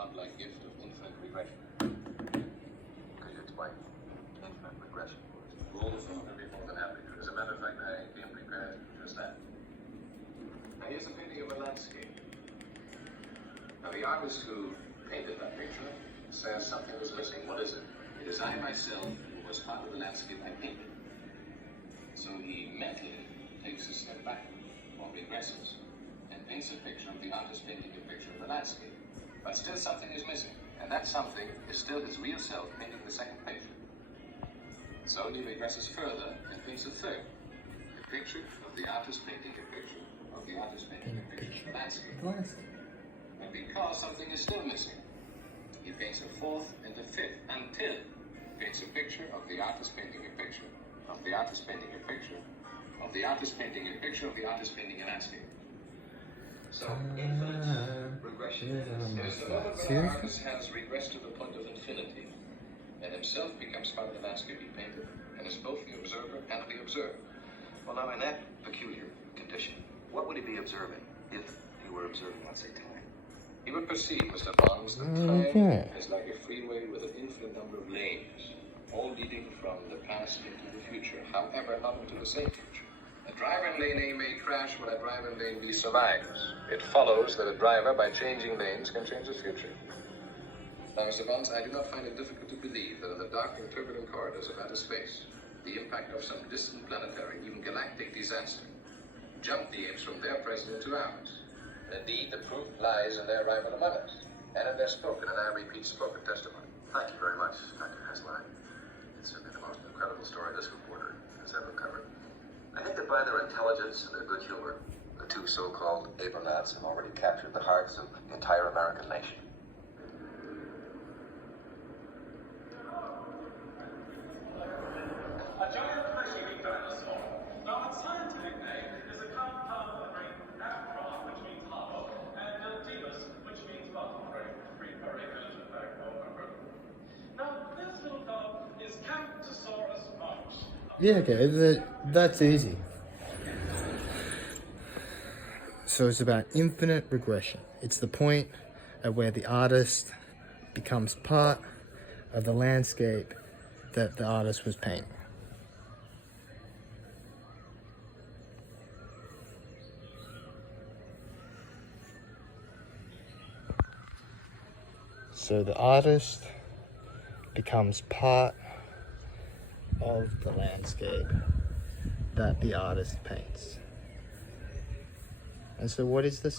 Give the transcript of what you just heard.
godlike gift of infinite regression. Could you explain? Infinite regression. Rules will be more than happy to. As a matter of fact, I came prepared just that. Now here's a painting of a landscape. Now the artist who painted that picture says something was missing. What is it? It is I myself who was part of the landscape I painted. So he mentally takes a step back, or regresses, and paints a picture of the artist painting a picture of the landscape. But still something is missing, and that something is still his real self painting the second picture. So he regresses further and paints a third, a picture of the artist painting a picture of the artist painting a picture of the landscape. And because something is still missing, he paints a fourth and a fifth until he paints a picture of the artist painting a picture of the artist painting a picture of the artist painting a picture of the artist painting a landscape. So infinite regression is the moment when the artist has regressed to the point of infinity and himself becomes part of the landscape he painted and is both the observer and the observed. Well, now in that peculiar condition, what would he be observing if he were observing, let's say, time? He would perceive, Mr. Bonds, that time is like a freeway with an infinite number of lanes, all leading from the past into the future, however, not into the same future. A driver in lane A may crash when a driver in lane B survives. It follows that a driver, by changing lanes, can change his future. Now, Mr. Bonds, I do not find it difficult to believe that in the dark and turbulent corridors of outer space, the impact of some distant planetary, even galactic disaster, jumped the apes from their present into ours. And indeed, the proof lies in their arrival among us, and in their spoken, and I repeat, spoken testimony. Thank you very much, Dr. Hasline. It's certainly the most incredible story this reporter has ever covered. I think that by their intelligence and their good humor, the two so-called Abromats have already captured the hearts of the entire American nation. A giant fleshy dinosaur. Now, its scientific name is a compound of the Greek apron, which means hollow, and demus, which means bottom frame, collision backbone. Now, this little fellow is Camptosaurus March. Yeah, okay, that's easy. So it's about infinite regression. It's the point at where the artist becomes part of the landscape that the artist was painting. So the artist becomes part of the landscape that the artist paints. And so what is this?